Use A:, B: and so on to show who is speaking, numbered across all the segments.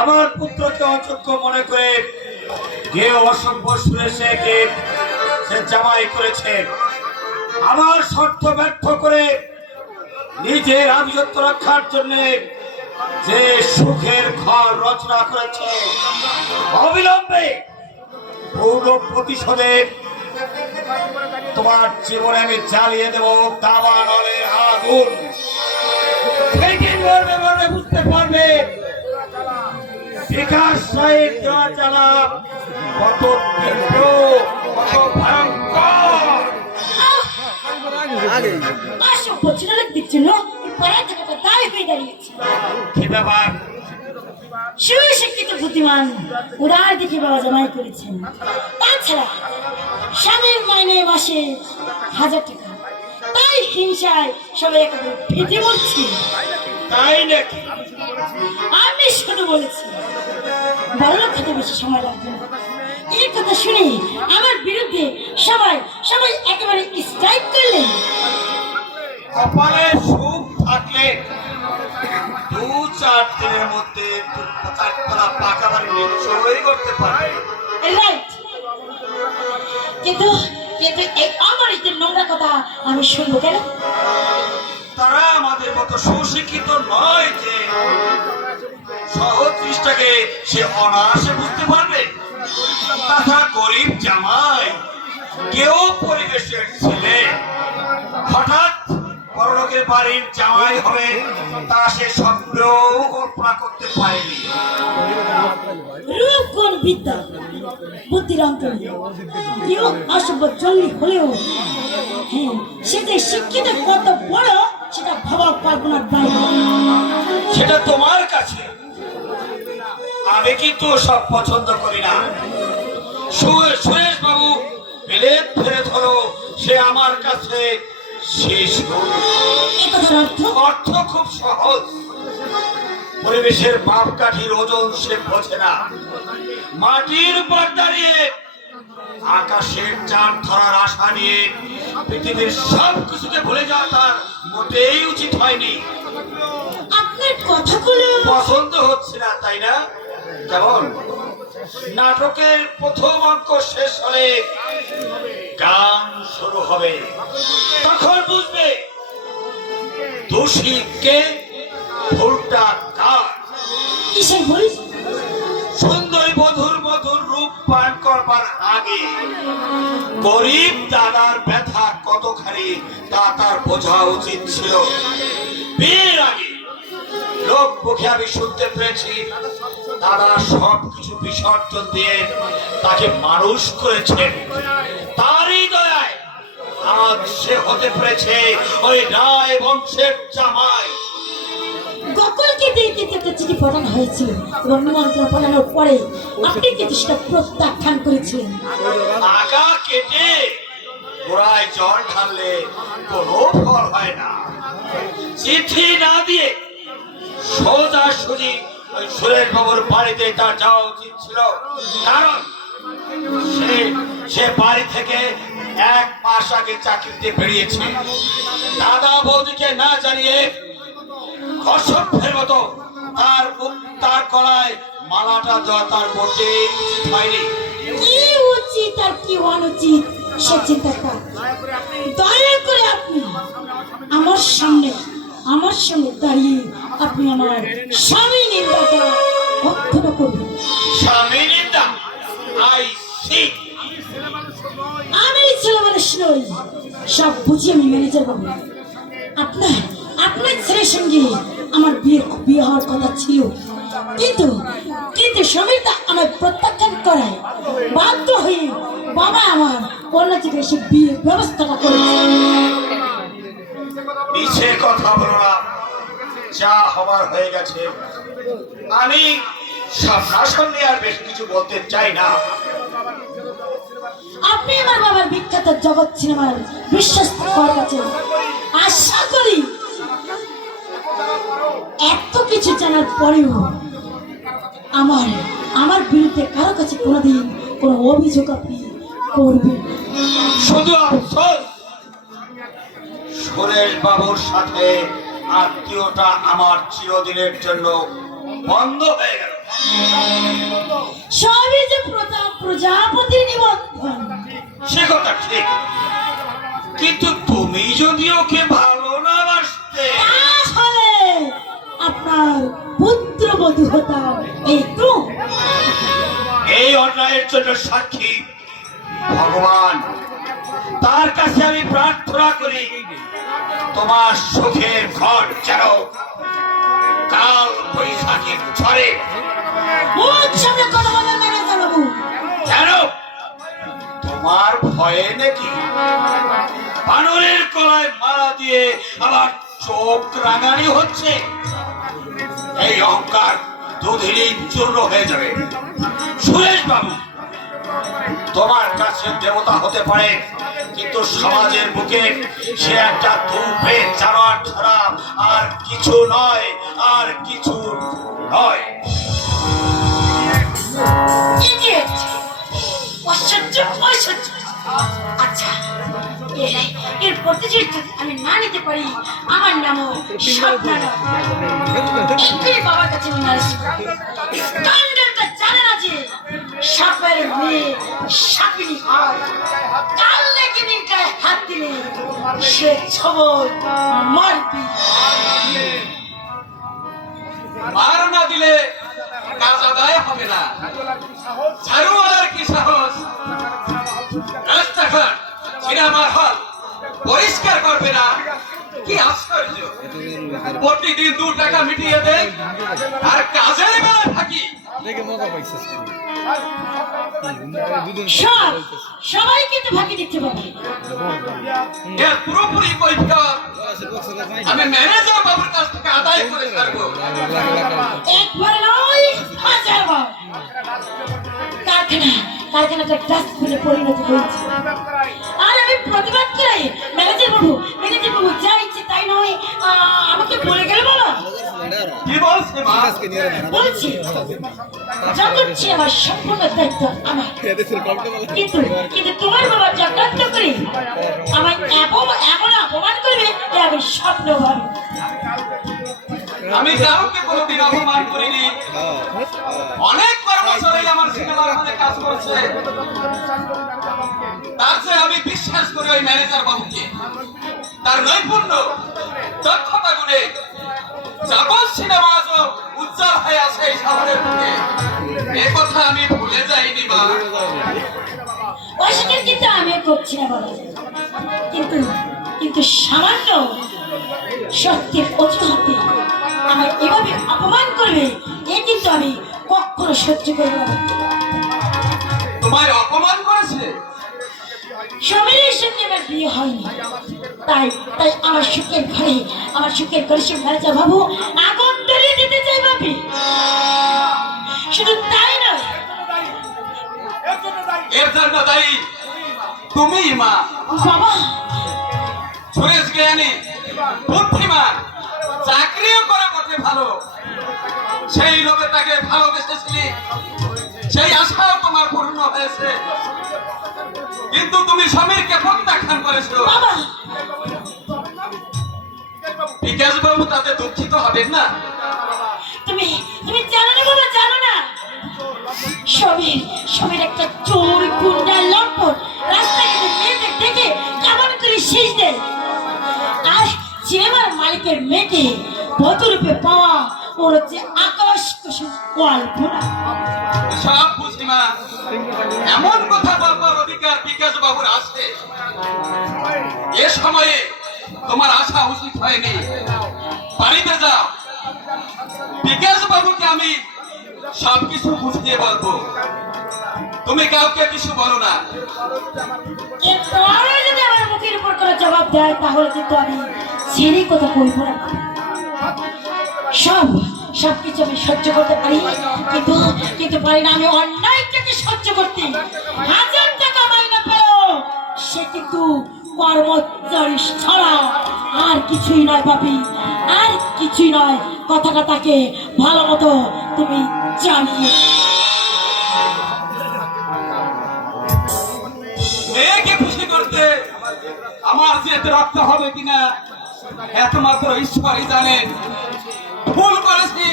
A: আমার পুত্রকে অযোগ্য মনে করে যে অসভ্য সুরেশকে সে জামাই করেছে। আমার শর্ত ব্যর্থ করে নিজের আভিজাত্য রক্ষার জন্য যে সুখের ঘর রচনা করেছে। অবিলম্বে পূর্ণ প্রতিশোধে তোমার জীবনে আমি জ্বালিয়ে দেবো দাবানলের আগুন। রায়ের দেওয়া জ্বালা কত তীব্র কত ভয়ঙ্কর।
B: হয়ে
A: কি ব্যাপার?
B: সুশিক্ষিত বুদ্ধিমান উদার দেখে বাবা জামাই করেছেন। তাছাড়া স্বামীর মাইনে মাসে হাজার টাকা। তাই হিংসায় সবাই একেবারে ফেটে পড়ছে।
A: তাই নাকি?
B: আমি শুধু বলেছি বড় খেতে বেশি সময় লাগবে না। এই কথা শুনে আমার বিরুদ্ধে সবাই সবাই একেবারে স্ট্রাইক করলেন।
A: কপালে সুখ থাকলে দু চার দিনের মধ্যে চারতলা পাকা বাড়ি নিশ্চয়ই করতে পারবে।
B: রাইট কিন্তু কিন্তু এই অমরিত নোংরা কথা আমি শুনব কেন?
A: তারা আমাদের মতো সুশিক্ষিত নয় যে সহজ জিনিসটাকে সে অনায়াসে বুঝতে পারবে। গরিব জামাই কেউ পরিবেশের ছেলে। হঠাৎ বড়লোকের বাড়ির জামাই হবে তা সে স্বপ্নেও কল্পনা করতে পারেনি।
B: রূপ কোন বিদ্যা বুদ্ধির অন্তরে কেউ অসভ্য জঙ্গি হলেও হ্যাঁ সেটা শিক্ষিত কত বড় সেটা ভাবা কল্পনার বাইরে
A: সেটা তোমার কাছে আমি কিন্তু সব পছন্দ করি না। সুরেশ বাবু বিলেত ফেরে ধরো সে আমার কাছে শেষ।
B: অর্থ?
A: খুব সহজ। পরিবেশের মাপকাঠির ওজন সে বোঝে না। মাটির উপর দাঁড়িয়ে আকাশের চাঁদ ধরার আশা নিয়ে পৃথিবীর সব কিছুকে ভুলে যাওয়া তার মোটেই উচিত হয়নি।
B: আপনার কথাগুলো
A: পছন্দ হচ্ছে না তাই না? যেমন নাটকের প্রথম অঙ্ক শেষ হলে গান শুরু হবে। তখন বুঝবে দোষী কে ভুলটা কার?
B: কিসের ভুল?
A: সুন্দরী বধুর মধুর রূপ পান করবার আগে গরিব দাদার ব্যথা কতখানি তা তার বোঝা উচিত ছিল। বিয়ের আগে লোক মুখে আমি শুনতে পেরেছি দাদা সব কিছু বিসর্জন দিয়ে তাকে মানুষ করেছেন। তারই দয়ায় আজ সে হতে পেরেছে ওই রায় বংশের জামাই।
B: গকুলকে দিয়ে কিন্তু একটা চিঠি পাঠানো হয়েছিল? এবং নিমন্ত্রণ পাঠানোর পরে আপনি কিন্তু সেটা প্রত্যাখ্যান করেছিলেন?
A: আগা কেটে গোড়ায় জল ঢাললে কোনো ফল হয় না। চিঠি না দিয়ে সোজা সুজি ওই সুরেশ বাবুর বাড়িতে তার যাওয়া উচিত ছিল। কারণ সে সে বাড়ি থেকে এক মাস আগে চাকরিতে বেরিয়েছে। দাদা বৌদিকে না জানিয়ে অসভ্যের মতো তার তার গলায় মালাটা দেওয়া তার মোটেই উচিত হয়নি
B: কি উচিত আর কি অনুচিত, সে চিন্তা করে আপনি আমার সামনে আমার সামনে দাঁড়িয়ে আপনি আমার স্বামী নিন্দাটা অক্ষত করবেন।
A: স্বামী নিন্দা আই সি।
B: আমি ছেলে মানুষ নই সব বুঝি আমি ম্যানেজার বাবু আপনার আপনার ছেলের সঙ্গে আমার বিয়ে বিয়ে হওয়ার কথা ছিল। কিন্তু কিন্তু সমীরদা আমার প্রত্যাখ্যান করায় বাধ্য হয়ে বাবা আমার অন্য থেকে এসে বিয়ের ব্যবস্থাটা করেছে।
A: মিছে কথা বলো না যা হবার হয়ে গেছে। আমি সামনাসামনি আর বেশ কিছু বলতে চাই না।
B: আপনি আমার বাবার বিখ্যাত জগৎ সিনেমার বিশ্বস্ত করার কাছে আশা করি এত কিছু জানার পরেও আমার আমার বিরুদ্ধে কারও কাছে কোনোদিন কোনো অভিযোগ আপনি করবেন
A: শুধু আফসোস সুরেশ বাবুর সাথে আত্মীয়তা আমার চিরদিনের জন্য বন্ধ হয়ে গেল।
B: সবই যে প্রতাপ প্রজাপতির নিবন্ধন।
A: সে কথা ঠিক। কিন্তু তুমি যদি ওকে ভালো না বাসতে
B: তাহলে আপনার পুত্রবধূ হতাম। এই তো।
A: এই অন্যায়ের জন্য সাক্ষী। ভগবান তার কাছে আমি প্রার্থনা করি তোমার সুখের ঘর যেন কাল বৈশাখীর ঝড়ে কেন তোমার ভয়ে নাকি বানরের কলায় মারা দিয়ে আবার চোখ রাঙানি হচ্ছে? এই অহংকার দুদিনই চূর্ণ হয়ে যাবে। সুরেশ বাবু তোমার কাছে দেবতা হতে পারে, কিন্তু সমাজের বুকে সে একটা ধূপে জানোয়ার ছাড়া আর কিছু নয়, আর কিছু নয়।
B: আচ্ছা এর প্রতিযোগিতা আমি আমার নামও স্বপ্না বাবার কাছে সাপের মেয়ে সাপিনী হয়। কাল লেগে গায়ে হাত দিলে সে ছবল মারবি?
C: মার না দিলে কাজ আদায় হবে না। ঝাড়ুওয়ালার কি সাহস? রাস্তাঘাট সিনেমার হল পরিষ্কার করবে না? কি আশ্চর্য। প্রতিদিন দু টাকা মিটিয়ে দেয় আর কাজের বেলা থাকি।
D: দেখে মজা পাইছিস
B: সব সবাই কিন্তু ফাঁকি দিতে পারে
C: এর পুরোপুরি কৈফিয়ত আমি ম্যানেজার বাবুর কাছ থেকে আদায় করে ছাড়বো।
B: একবার নয় কারখানা কারখানাটা পরিণত হয়েছে।
C: বলছে মা
B: বলছি। জগৎছি আমার সম্পূর্ণ দায়িত্ব আমার। কিন্তু কিন্তু তোমার বাবা চক্রান্ত করে আমায় এমন এমন অপমান করবে এ আমি স্বপ্ন ভাবি।
C: আমি কাউকে কোনোদিন অপমান করিনি। অনেক কর্মচারী আমার সিনেমার হলে কাজ করছে। তার চেয়ে আমি বিশ্বাস করি ওই ম্যানেজার বাবুকে। তার নৈপুণ্য দক্ষতা গুণে যাবত সিনেমা আজও উজ্জ্বল হয়ে আছে এই শহরের বুকে। এ কথা আমি ভুলে যাইনি মা।
B: অস্বীকার কিন্তু আমি করছি না বাবা। কিন্তু কিন্তু সামান্য সত্যের অজুহাতে আমায় এভাবে অপমান করবে এ কিন্তু আমি কখনো সহ্য করব না।
C: তোমায় অপমান করেছে?
B: আমার বিয়ে হয়নি। তাই তাই আমার সুখের ঘরে আমার সুখের ঘরে সে রাজা বাবু আগুন ধরিয়ে দিতে চাই ভাবি শুধু তাই নয়
C: এর জন্য দায়ী তুমি মা।
B: বাবা
C: সুরেশ জ্ঞানী বুদ্ধিমান চাকরিও করে বটে ভালো। সেই লোকে তাকে ভালোবেসেছিলি সেই আশাও তোমার পূর্ণ হয়েছে। কিন্তু তুমি সমীরকে প্রত্যাখ্যান করেছ বিকাশ বাবু তাতে দুঃখিত হবেন না?
B: তুমি তুমি জানো না বাবা জানো না? সমীর সমীর একটা চোর গুন্ডা লম্পট রাস্তাঘাটে মেয়েদের দেখে কেমন করে শেষ দেয়। আর সিনেমার মালিকের মেয়েকে বধুরূপে পাওয়া ওর হচ্ছে কল্পনা
C: সব এমন কথা বলবার অধিকার বিকাশ বাবুর আছে এ সময়ে তোমার আশা উচিত হয়নি। বাড়িতে যাও। বিকাশ বাবুকে আমি সবকিছু বুঝিয়ে বলব। তুমি কাউকে কিছু বলো না।
B: কিন্তু আরও যদি আমার মুখের উপর করে জবাব দেয় তাহলে কিন্তু আমি ছেড়ে কথা বলব না। সব সব কিছু আমি সহ্য করতে পারি। কিন্তু কিন্তু পারি না, আমি অন্যায়টাকে সহ্য করতে। হাজার টাকা মাইনে পেল সে কিন্তু কর্মচারী ছাড়া আর কিছুই নয় পাবি আর কিছুই নয়। কথাটা তাকে ভালো মতো তুমি জানিয়ে
C: মেয়েকে খুশি করতে আমার যেতে রাখতে হবে কিনা একমাত্র ঈশ্বরই জানেন। ভুল করেছি।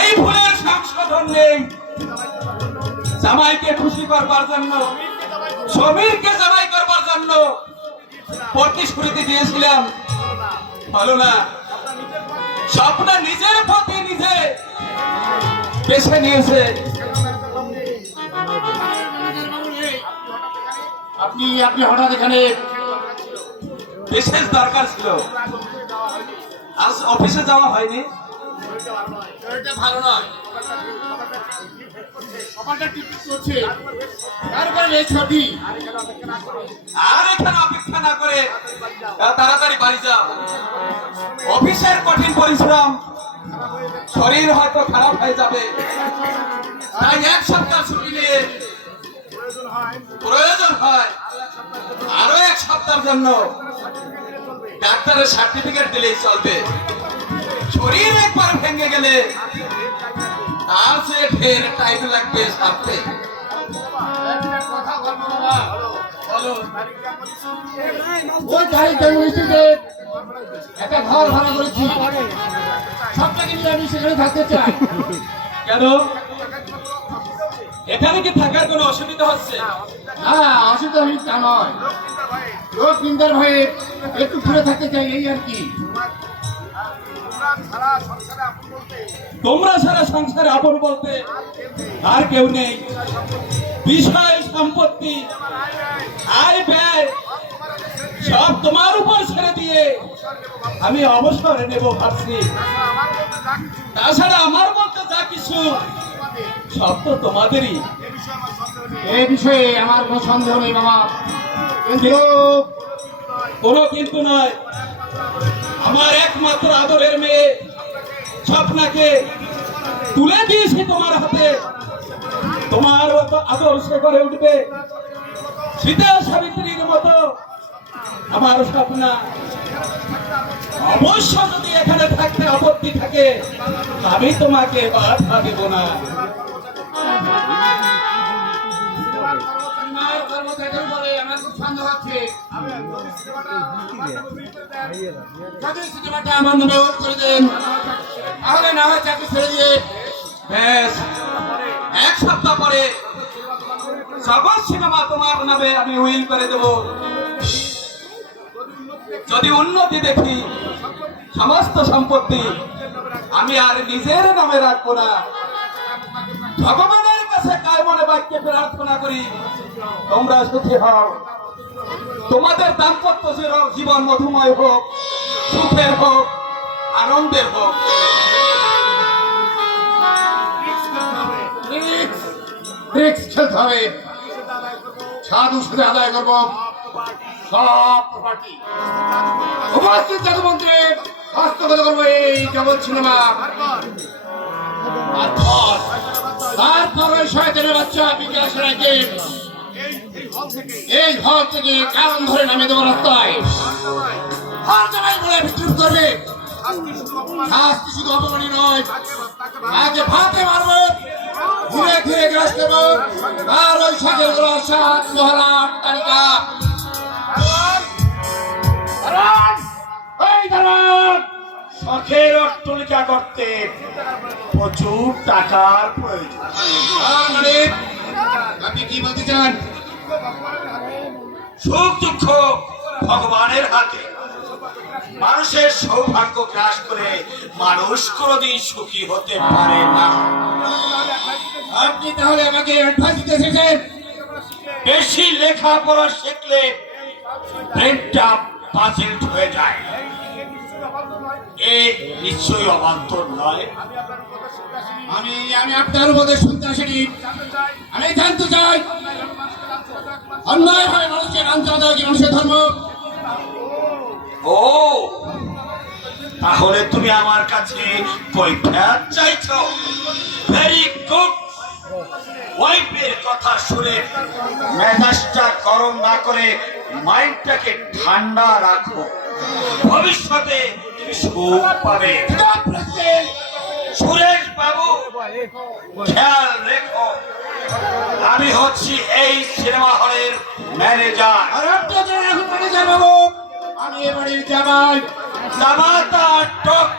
C: এই ভুলের সংশোধন নেই। জামাইকে খুশি করবার জন্য, সমীরকে জামাই করবার জন্য প্রতিশ্রুতি দিয়েছিলাম। ভালো না। স্বপ্ন নিজের পথে নিজে বেছে নিয়েছে।
D: আপনি আপনি হঠাৎ এখানে
C: বিশেষ দরকার ছিল। আজ অফিসে যাওয়া হয়নি।
D: ভালো নয়।
C: আর এখানে অপেক্ষা না করে তাড়াতাড়ি বাড়ি যাও অফিসের কঠিন পরিশ্রম শরীর হয়তো খারাপ হয়ে যাবে। তাই এক সপ্তাহ ছুটি নিয়ে প্রয়োজন হয়। আরও এক সপ্তাহের জন্য ডাক্তারের সার্টিফিকেট দিলেই চলবে। শরীর একবার ভেঙে গেলে তার চেয়ে ঢের টাইম লাগবে সারতে
D: একটা ঘর ভাড়া করেছি। সবটাকে নিয়ে আমি সেখানে থাকতে চাই।
C: কেন? এখানে কি থাকার কোনো অসুবিধা হচ্ছে?
D: হ্যাঁ অসুবিধা হয়ে তা নয়। লোক নিন্দার ভয়ে একটু ঘুরে থাকতে চাই এই আর কি।
C: তোমরা সারা সংসারে আপন বলতে আর কেউ নেই। বিষয় সম্পত্তি আয় ব্যয় সব তোমার উপর ছেড়ে দিয়ে আমি অবসর নেব ভাবছি। তাছাড়া আমার বলতে যা কিছু সব তো তোমাদেরই।
D: এই বিষয়ে আমার কোনো সন্দেহ নেই বাবা।
C: কোনো কিন্তু নয়। আমার একমাত্র আদরের মেয়ে স্বপ্নাকে তুলে দিয়েছি তোমার হাতে। তোমার মতো আদর্শ করে উঠবে সীতা সাবিত্রীর মতো আমার স্বপ্না। অবশ্য যদি এখানে থাকতে আপত্তি থাকে আমি তোমাকে বাধা দেব না।
D: মায়ের সন্দেহ হচ্ছে। যদি সিনেমাটা আমার নামে ওট করে দেন তাহলে না হয় চাকরি ছেড়ে দিয়ে
C: বেশ এক সপ্তাহ পরে জগৎ সিনেমা তোমার নামে আমি উইল করে দেব। যদি উন্নতি দেখি সমস্ত সম্পত্তি আমি আর নিজের নামে রাখব না। ভগবানের কাছে কায় মনে বাক্যে প্রার্থনা করি। তোমরা সুখী হও। তোমাদের দাম্পত্য জীবন- মধুময় হোক, সুখের হোক, আনন্দের হোক।
D: খেলতে হবে। সাধু আদায় করব। সব প্রপার্টি উপস্থিত জাদুমন্ত্রীর হস্তগত করব এই জগৎ সিনেমা। তারপর শয়তানের বাচ্চা বিকাশ রাখে এই ঘর থেকে কারণ ধরে নামে দেবো রাস্তায়। হর জায়গায় বলে বিদ্রুপ করবে। শাস্তি শুধু অপমানই নয়। আগে ভাতে মারবো। ঘুরে ঘুরে গ্রাস দেবো আর ওই সাথে সাত মহারাজ তালিকা!
A: শখের অট্টলিকা করতে প্রচুর টাকার প্রয়োজন।
D: আপনি কি বলতে চান?
A: সুখ দুঃখ ভগবানের হাতে। মানুষের সৌভাগ্য গ্রাস করে মানুষ কোনোদিন সুখী হতে পারে না।
D: আপনি তাহলে আমাকে অ্যাডভাইস দিতে এসেছেন?
A: বেশি লেখাপড়া শিখলে ব্রেনটা পাজেল্ট হয়ে যায়। এ নিশ্চয়ই অবান্তর নয়।
D: আমি আমি আপনার উপদেশ শুনতে আসিনি। আমি জানতে চাই অন্যায় হয় মানুষের আন্তর্জাতিক মানুষের ধর্ম।
A: ও তাহলে তুমি আমার কাছে কৈফিয়ত চাইছো? ভেরি গুড ওয়াইফের কথা শুনে মেজাজটা গরম না করে মাইন্ডটাকে ঠান্ডা রাখো। ভবিষ্যতে তুমি সুখ পাবে! সুরেশ বাবু খেয়াল রেখো। আমি হচ্ছি এই সিনেমা হলের ম্যানেজার।
D: ম্যানেজার আমি এবারের জামাই।
A: জামাতা টক